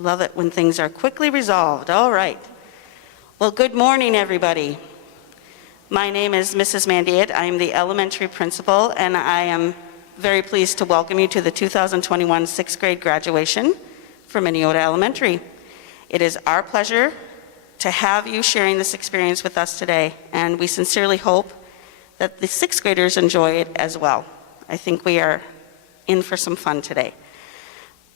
love it when things are quickly resolved. All right. Well, good morning, everybody. My name is Mrs. Mandiet. I'm the elementary principal, and I am very pleased to welcome you to the 2021 sixth grade graduation for Minneota Elementary. It is our pleasure to have you sharing this experience with us today, and we sincerely hope that the sixth graders enjoy it as well. I think we are in for some fun today.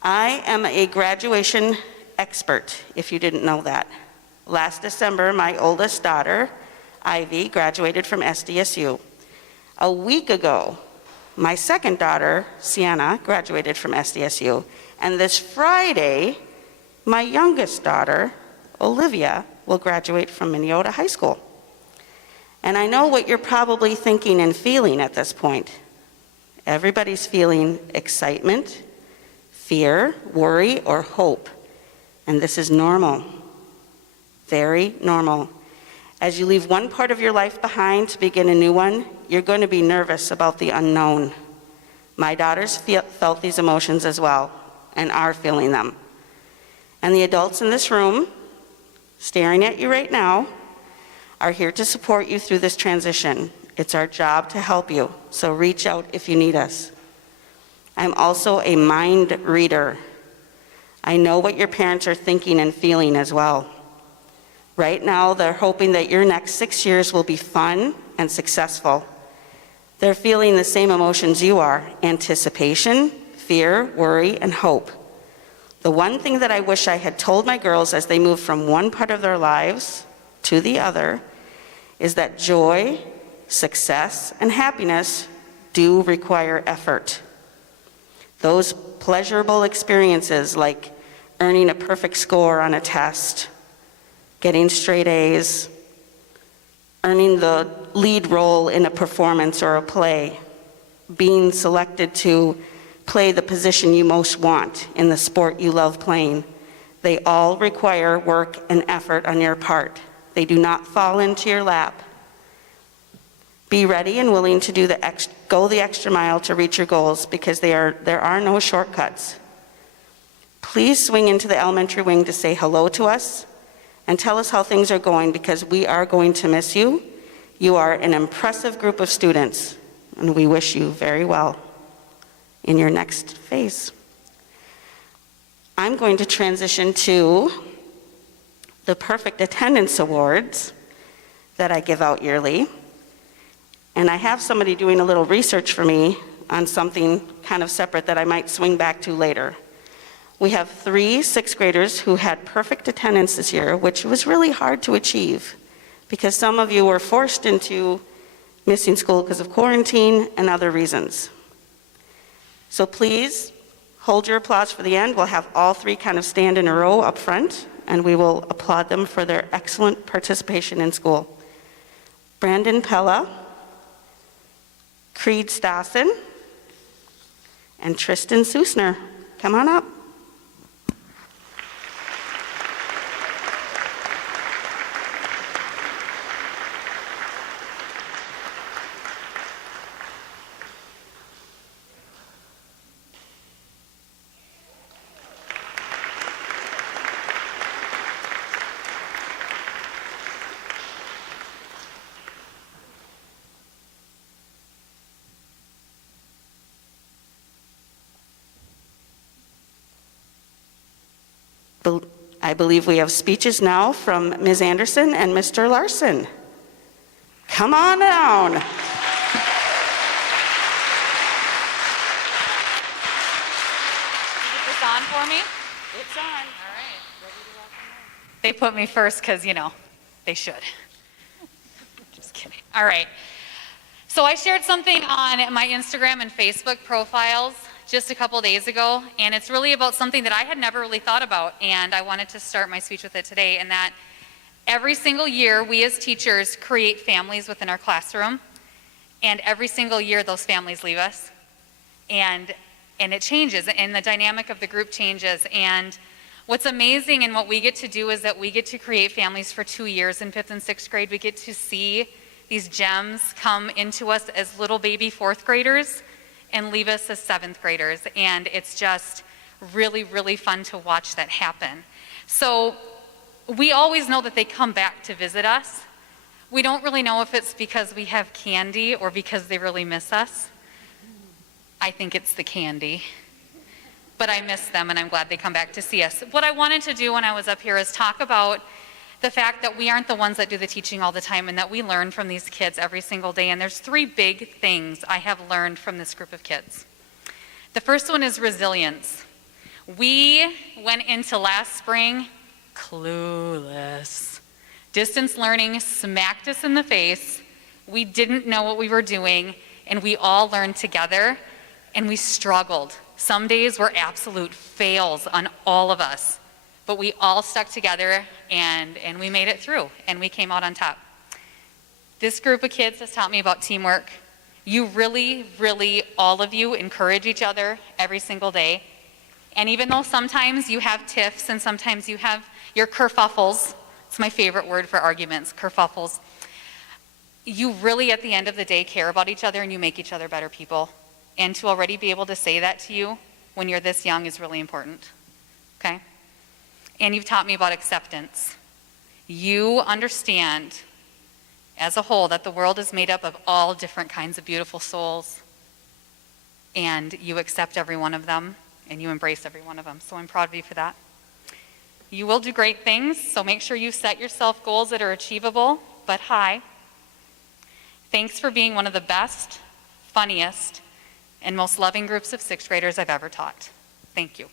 I am a graduation expert, if you didn't know that. Last December, my oldest daughter, Ivy, graduated from SDSU. A week ago, my second daughter, Sienna, graduated from SDSU. And this Friday, my youngest daughter, Olivia, will graduate from Minneota High School. And I know what you're probably thinking and feeling at this point. Everybody's feeling excitement, fear, worry, or hope. And this is normal, very normal. As you leave one part of your life behind to begin a new one, you're going to be nervous about the unknown. My daughters felt these emotions as well, and are feeling them. And the adults in this room, staring at you right now, are here to support you through this transition. It's our job to help you, so reach out if you need us. I'm also a mind reader. I know what your parents are thinking and feeling as well. Right now, they're hoping that your next 6 years will be fun and successful. They're feeling the same emotions you are: anticipation, fear, worry, and hope. The one thing that I wish I had told my girls as they move from one part of their lives to the other is that joy, success, and happiness do require effort. Those pleasurable experiences like earning a perfect score on a test, getting straight A's, earning the lead role in a performance or a play, being selected to play the position you most want in the sport you love playing, they all require work and effort on your part. They do not fall into your lap. Be ready and willing to go the extra mile to reach your goals, because there are no shortcuts. Please swing into the elementary wing to say hello to us and tell us how things are going, because we are going to miss you. You are an impressive group of students, and we wish you very well in your next phase. I'm going to transition to the Perfect Attendance Awards that I give out yearly. And I have somebody doing a little research for me on something kind of separate that I might swing back to later. We have 3 sixth graders who had perfect attendance this year, which was really hard to achieve because some of you were forced into missing school because of quarantine and other reasons. So please hold your applause for the end. We'll have all 3 kind of stand in a row up front, and we will applaud them for their excellent participation in school. Brandon Pella, Creed Stassen, and Tristan Susner. Come on up. I believe we have speeches now from Ms. Anderson and Mr. Larson. Come on down. Is this on for me? It's on. All right. Ready to welcome them? They put me first because, they should. Just kidding. All right. So I shared something on my Instagram and Facebook profiles just a couple days ago, and it's really about something that I had never really thought about, and I wanted to start my speech with it today, and that every single year we as teachers create families within our classroom, and every single year those families leave us, and it changes, and the dynamic of the group changes. And what's amazing and what we get to do is that we get to create families for 2 years in 5th and 6th grade. We get to see these gems come into us as little baby 4th graders and leave us as 7th graders. And it's just really, really fun to watch that happen. So we always know that they come back to visit us. We don't really know if it's because we have candy or because they really miss us. I think it's the candy. But I miss them and I'm glad they come back to see us. What I wanted to do when I was up here is talk about the fact that we aren't the ones that do the teaching all the time and that we learn from these kids every single day. And there's 3 big things I have learned from this group of kids. The first one is resilience. We went into last spring clueless. Distance learning smacked us in the face. We didn't know what we were doing, and we all learned together, and we struggled. Some days were absolute fails on all of us, but we all stuck together, and we made it through, and we came out on top. This group of kids has taught me about teamwork. You really, really, all of you encourage each other every single day. And even though sometimes you have tiffs and sometimes you have your kerfuffles, it's my favorite word for arguments, kerfuffles, you really at the end of the day care about each other and you make each other better people. And to already be able to say that to you when you're this young is really important, okay? And you've taught me about acceptance. You understand as a whole that the world is made up of all different kinds of beautiful souls, and you accept every one of them and you embrace every one of them. So I'm proud of you for that. You will do great things, so make sure you set yourself goals that are achievable but high. Thanks for being one of the best, funniest, and most loving groups of 6th graders I've ever taught. Thank you.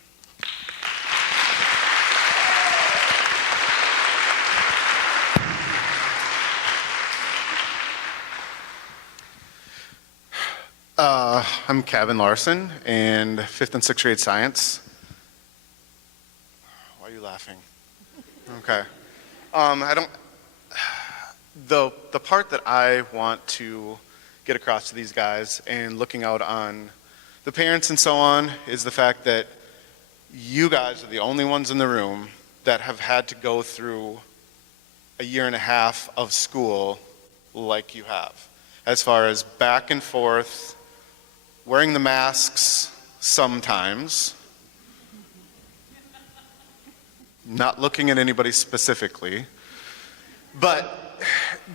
I'm Kevin Larson, and 5th and 6th grade science. Why are you laughing? Okay. The part that I want to get across to these guys and looking out on the parents and so on is the fact that you guys are the only ones in the room that have had to go through a 1.5 years of school like you have, as far as back and forth, wearing the masks sometimes, not looking at anybody specifically, but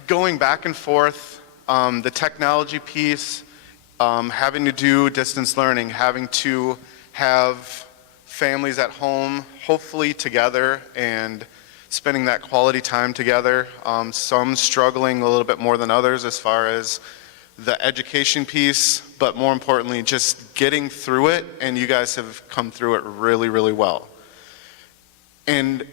going back and forth, the technology piece, having to do distance learning, having to have families at home, hopefully together, and spending that quality time together. Some struggling a little bit more than others as far as the education piece, but more importantly, just getting through it, and you guys have come through it really, really well. And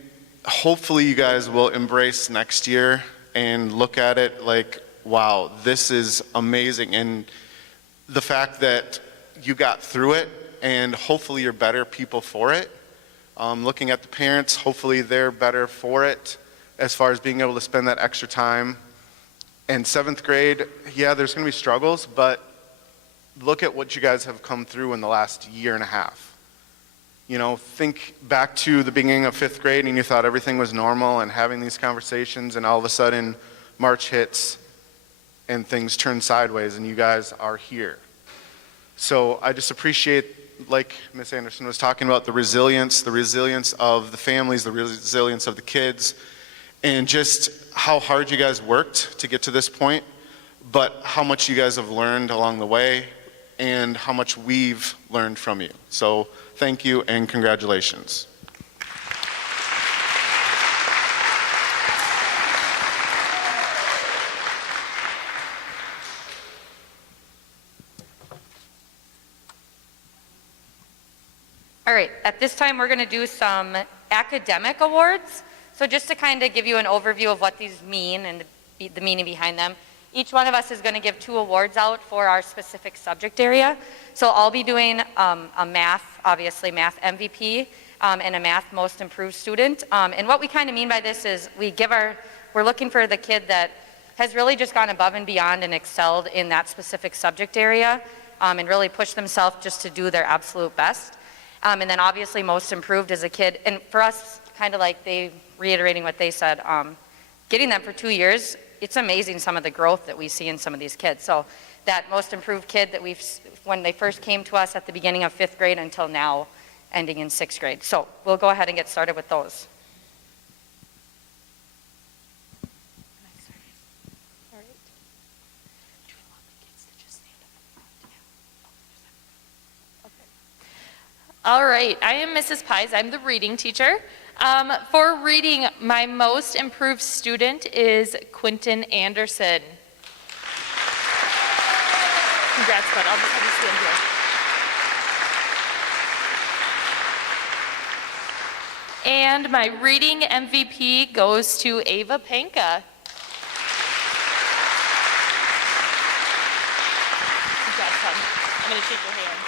hopefully you guys will embrace next year and look at it like, wow, this is amazing. And the fact that you got through it, and hopefully you're better people for it. Looking at the parents, hopefully they're better for it as far as being able to spend that extra time. And 7th grade, yeah, there's going to be struggles, but look at what you guys have come through in the last 1.5 years. You know, think back to the beginning of 5th grade and you thought everything was normal and having these conversations, and all of a sudden March hits and things turn sideways and you guys are here. So I just appreciate, like Ms. Anderson was talking about, the resilience of the families, the resilience of the kids, and just how hard you guys worked to get to this point, but how much you guys have learned along the way and how much we've learned from you. So thank you and congratulations. All right, at this time we're going to do some academic awards. So just to kind of give you an overview of what these mean and the meaning behind them, each one of us is going to give 2 awards out for our specific subject area. So I'll be doing a math, obviously math MVP, and a math most improved student. And what we kind of mean by this is we're looking for the kid that has really just gone above and beyond and excelled in that specific subject area, and really pushed themselves just to do their absolute best. And then obviously most improved is a kid, and for us, kind of like reiterating what they said, getting them for 2 years, it's amazing some of the growth that we see in some of these kids. So that most improved kid that when they first came to us at the beginning of 5th grade until now, ending in 6th grade. So we'll go ahead and get started with those. All right, I am Mrs. Pies. I'm the reading teacher. For reading, my most improved student is Quentin Anderson. Congrats, bud. I'll just have you stand here. And my reading MVP goes to Ava Panka. Congrats, son. I'm going to shake your hand.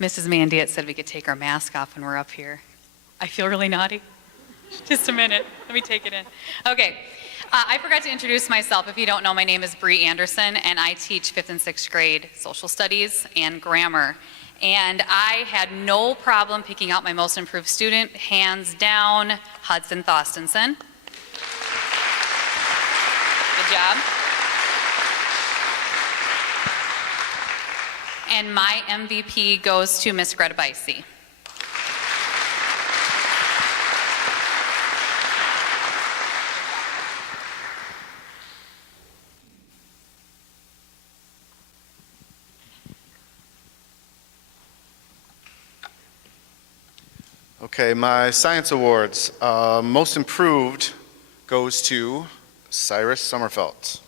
Mrs. Mandiet said we could take our mask off when we're up here. I feel really naughty. Just a minute. Let me take it in. Okay. I forgot to introduce myself. If you don't know, my name is Bree Anderson, and I teach 5th and 6th grade social studies and grammar. And I had no problem picking out my most improved student, hands down, Hudson Thostenson. Good job. And my MVP goes to Miss Greta Bicey. Okay, my science awards. Most improved goes to Cyrus Sommerfeld.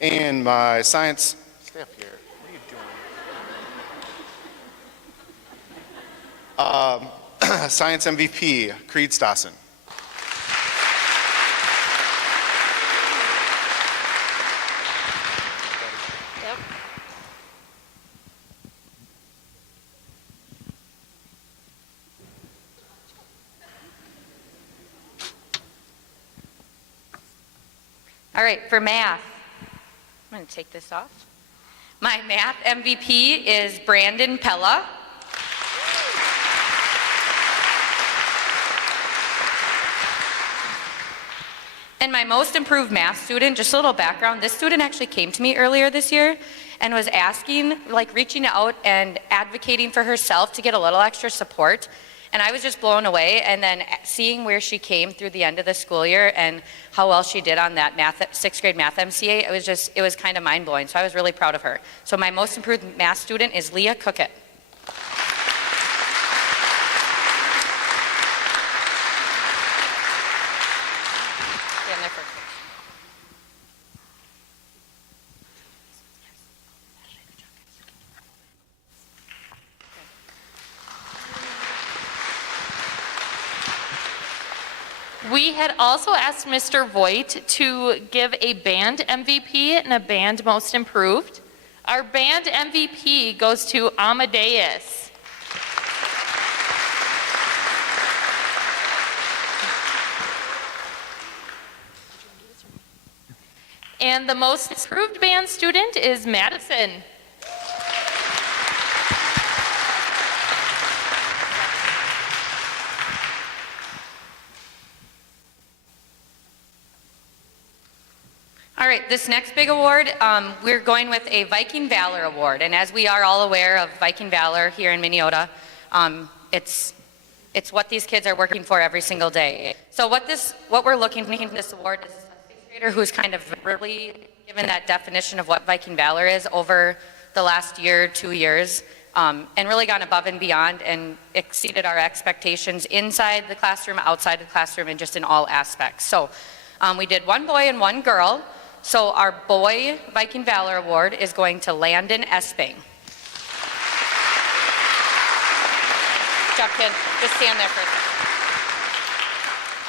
And my science, stay up here. What are you doing? Science MVP, Creed Stassen. Yep. All right, for math, I'm going to take this off. My math MVP is Brandon Pella. And my most improved math student, just a little background, this student actually came to me earlier this year and was asking, like reaching out and advocating for herself to get a little extra support. And I was just blown away, and then seeing where she came through the end of the school year and how well she did on that 6th grade math MCA, it was kind of mind blowing. So I was really proud of her. So my most improved math student is Leah Cookett. Stand there for a second. We had also asked Mr. Voigt to give a band MVP and a band most improved. Our band MVP goes to Amadeus. And the most improved band student is Madison. All right, this next big award, we're going with a Viking Valor Award. And as we are all aware of Viking Valor here in Minneota, it's what these kids are working for every single day. So what we're looking for this award is a 6th grader who's kind of really given that definition of what Viking Valor is over the last year, 2 years, and really gone above and beyond and exceeded our expectations inside the classroom, outside the classroom, and just in all aspects. So we did one boy and one girl. So our boy Viking Valor Award is going to Landon Esping. Good job, kid. Just stand there for a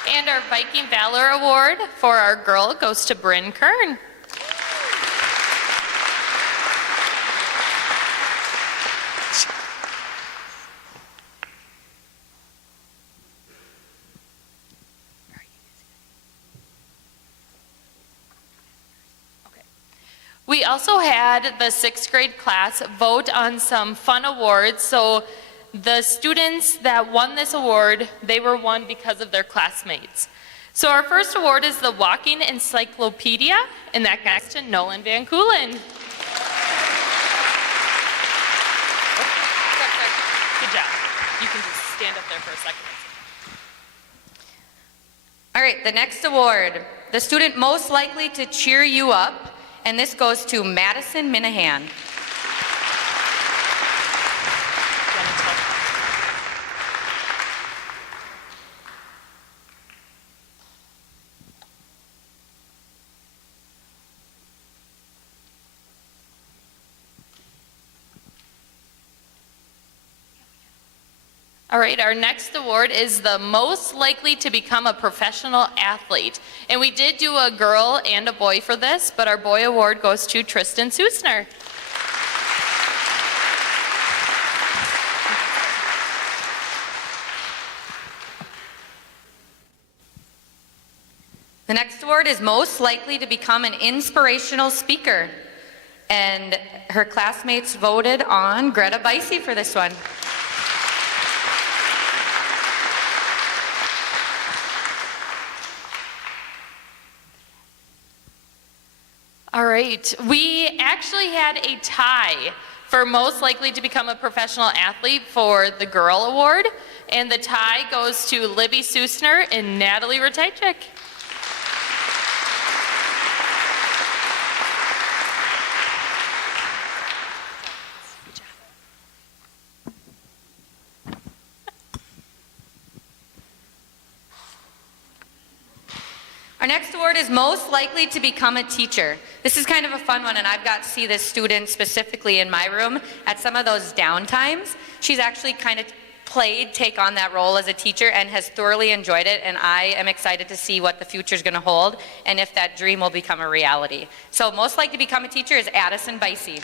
second. And our Viking Valor Award for our girl goes to Bryn Kern. We also had the 6th grade class vote on some fun awards. So the students that won this award, they were won because of their classmates. So our first award is the Walking Encyclopedia, and that goes to Nolan Van Coolen. Good job. You can just stand up there for a second. All right, the next award, the student most likely to cheer you up, and this goes to Madison Minahan. All right, our next award is the most likely to become a professional athlete. And we did do a girl and a boy for this, but our boy award goes to Tristan Susner. The next award is most likely to become an inspirational speaker. And her classmates voted on Greta Bicey for this one. All right, we actually had a tie for most likely to become a professional athlete for the girl award, and the tie goes to Libby Susner and Natalie Ratajczyk. Our next award is most likely to become a teacher. This is kind of a fun one, and I've got to see this student specifically in my room at some of those downtimes. She's actually kind of take on that role as a teacher and has thoroughly enjoyed it, and I am excited to see what the future is going to hold and if that dream will become a reality. So most likely to become a teacher is Addison Bicey.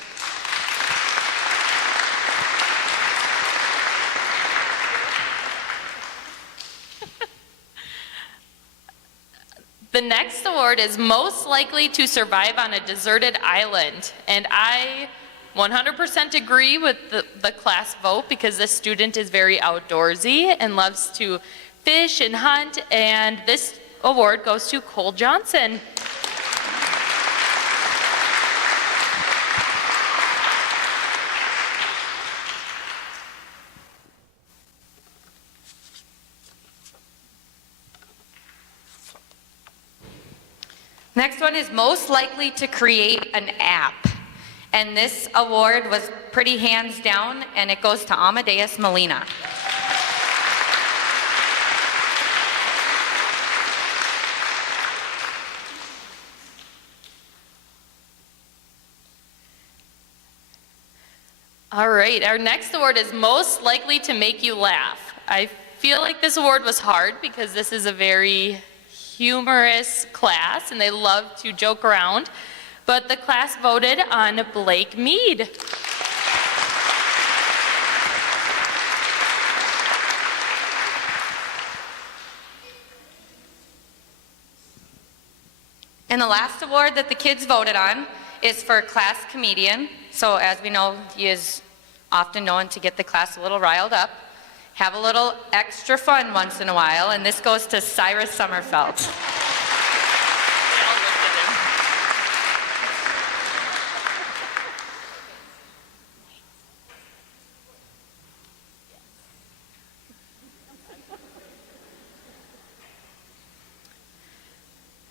The next award is most likely to survive on a deserted island. And I 100% agree with the class vote because this student is very outdoorsy and loves to fish and hunt. And this award goes to Cole Johnson. Next one is most likely to create an app. And this award was pretty hands down, and it goes to Amadeus Molina. All right, our next award is most likely to make you laugh. I feel like this award was hard because this is a very humorous class and they love to joke around, but the class voted on Blake Mead. And the last award that the kids voted on is for class comedian. So as we know, he is often known to get the class a little riled up, have a little extra fun once in a while, and this goes to Cyrus Sommerfeld.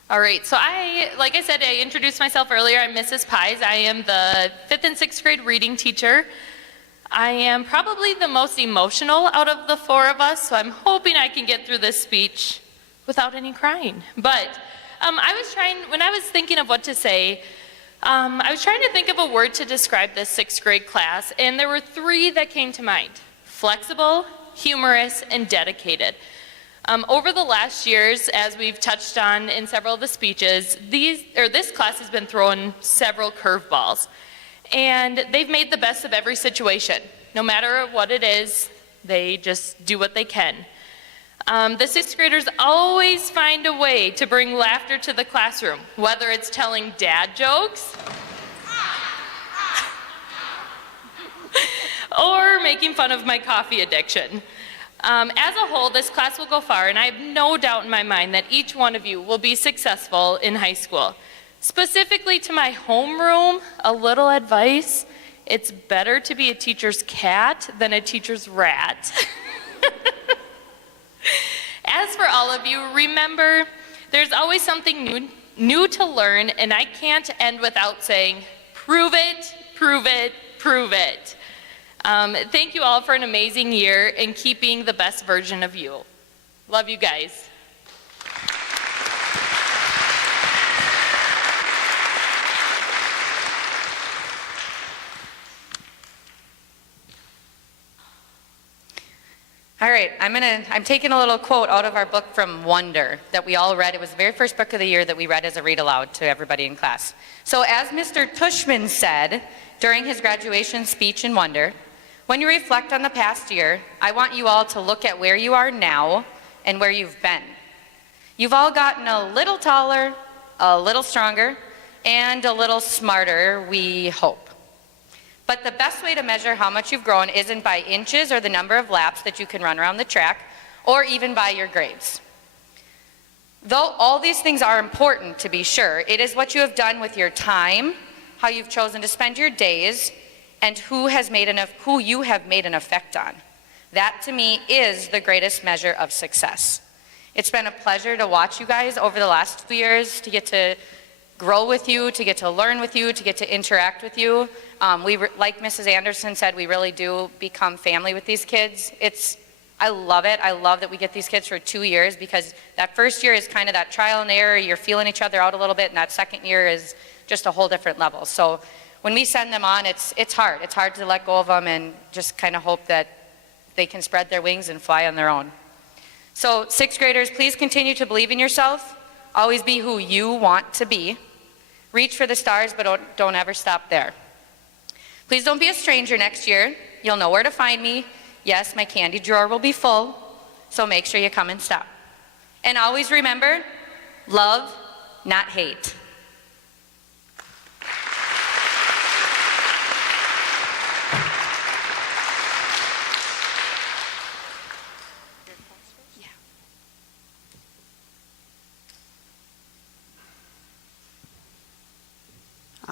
All right, so like I said, I introduced myself earlier. I'm Mrs. Pies. I am the 5th and 6th grade reading teacher. I am probably the most emotional out of the four of us, so I'm hoping I can get through this speech without any crying. But when I was thinking of what to say, I was trying to think of a word to describe this 6th grade class, and there were 3 that came to mind: flexible, humorous, and dedicated. Over the last years, as we've touched on in several of the speeches, this class has been thrown several curveballs. And they've made the best of every situation. No matter what it is, they just do what they can. The 6th graders always find a way to bring laughter to the classroom, whether it's telling dad jokes, or making fun of my coffee addiction. As a whole, this class will go far, and I have no doubt in my mind that each one of you will be successful in high school. Specifically to my homeroom, a little advice: it's better to be a teacher's cat than a teacher's rat. As for all of you, remember, there's always something new to learn, and I can't end without saying, prove it, prove it, prove it. Thank you all for an amazing year and keeping the best version of you. Love you guys. All right, I'm taking a little quote out of our book from Wonder that we all read. It was the very first book of the year that we read as a read aloud to everybody in class. So as Mr. Tushman said during his graduation speech in Wonder, when you reflect on the past year, I want you all to look at where you are now and where you've been. You've all gotten a little taller, a little stronger, and a little smarter, we hope. But the best way to measure how much you've grown isn't by inches or the number of laps that you can run around the track, or even by your grades. Though all these things are important, to be sure, it is what you have done with your time, how you've chosen to spend your days, and who you have made an effect on. That, to me, is the greatest measure of success. It's been a pleasure to watch you guys over the last 2 years, to get to grow with you, to get to learn with you, to get to interact with you. Like Mrs. Anderson said, we really do become family with these kids. I love it. I love that we get these kids for 2 years, because that first year is kind of that trial and error. You're feeling each other out a little bit, and that second year is just a whole different level. So when we send them on, it's hard. It's hard to let go of them and just kind of hope that they can spread their wings and fly on their own. So sixth graders, please continue to believe in yourself. Always be who you want to be. Reach for the stars, but don't ever stop there. Please don't be a stranger next year. You'll know where to find me. Yes, my candy drawer will be full, so make sure you come and stop. And always remember, love, not hate.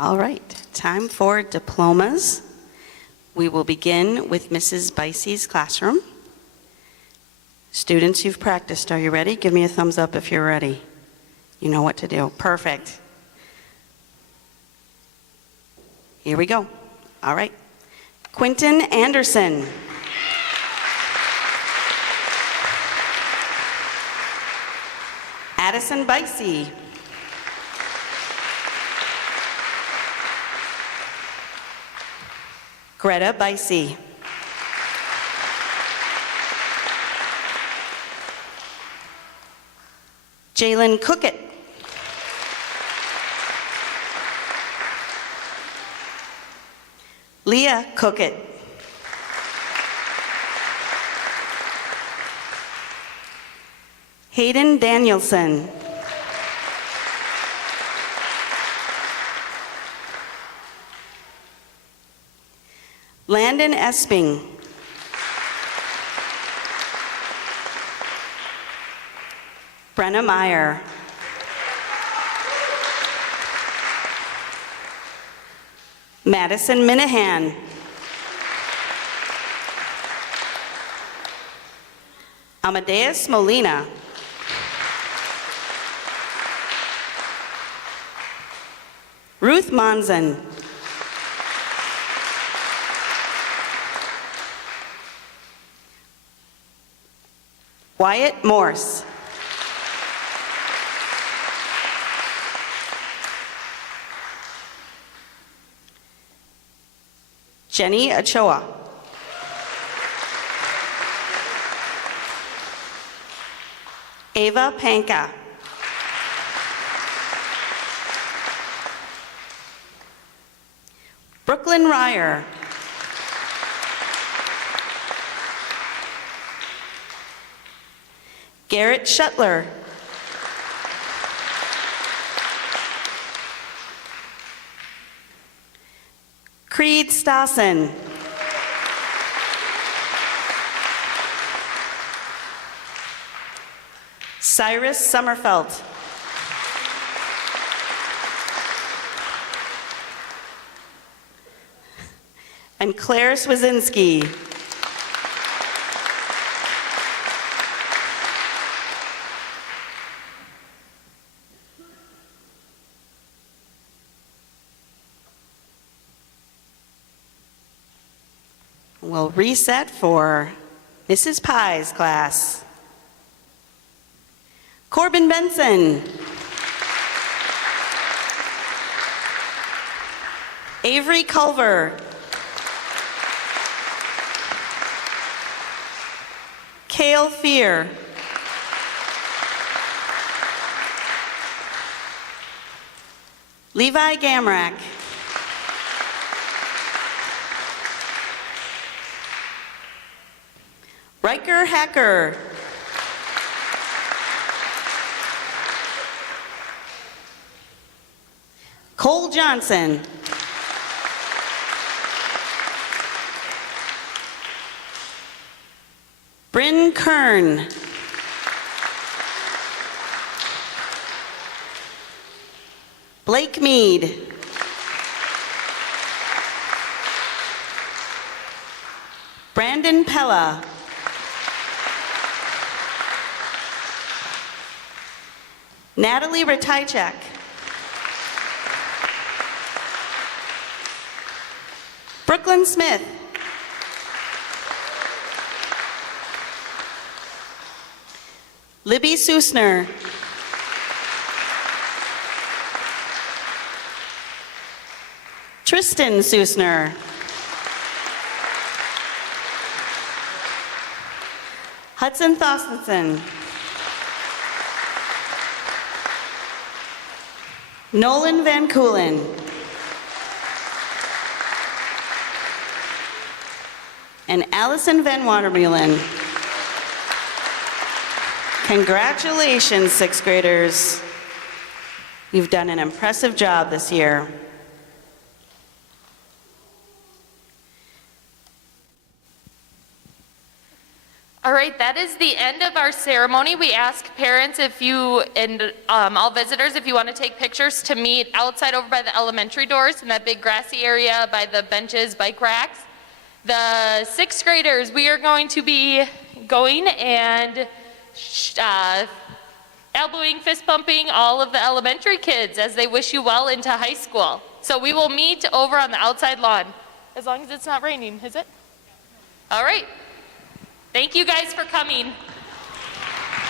All right, time for diplomas. We will begin with Mrs. Bicey's classroom. Students, you've practiced. Are you ready? Give me a thumbs up if you're ready. You know what to do. Perfect. Here we go. All right. Quentin Anderson. Addison Bicey. Greta Bicey. Jalen Cookett. Leah Cookett. Hayden Danielson. Landon Esping. Brenna Meyer. Madison Minahan. Amadeus Molina. Ruth Monzon. Wyatt Morse. Jenny Ochoa. Ava Panka. Brooklyn Ryer. Garrett Shuttler. Creed Stassen. Cyrus Sommerfeld. And Claire Swazinski. We'll reset for Mrs. Pye's class. Corbin Benson. Avery Culver. Kale Fear. Levi Gamrak. Riker Hacker. Cole Johnson. Bryn Kern. Blake Mead. Brandon Pella. Natalie Ratajczak. Brooklyn Smith. Libby Susner. Tristan Susner. Hudson Thorstensen. Nolan Van Koolen. And Allison Van Watermeulen. Congratulations, sixth graders. You've done an impressive job this year. All right, that is the end of our ceremony. We ask parents if you, and all visitors, if you want to take pictures, to meet outside over by the elementary doors in that big grassy area by the benches, bike racks. The sixth graders, we are going to be going and elbowing, fist bumping all of the elementary kids as they wish you well into high school. So we will meet over on the outside lawn, as long as it's not raining, is it? All right. Thank you guys for coming.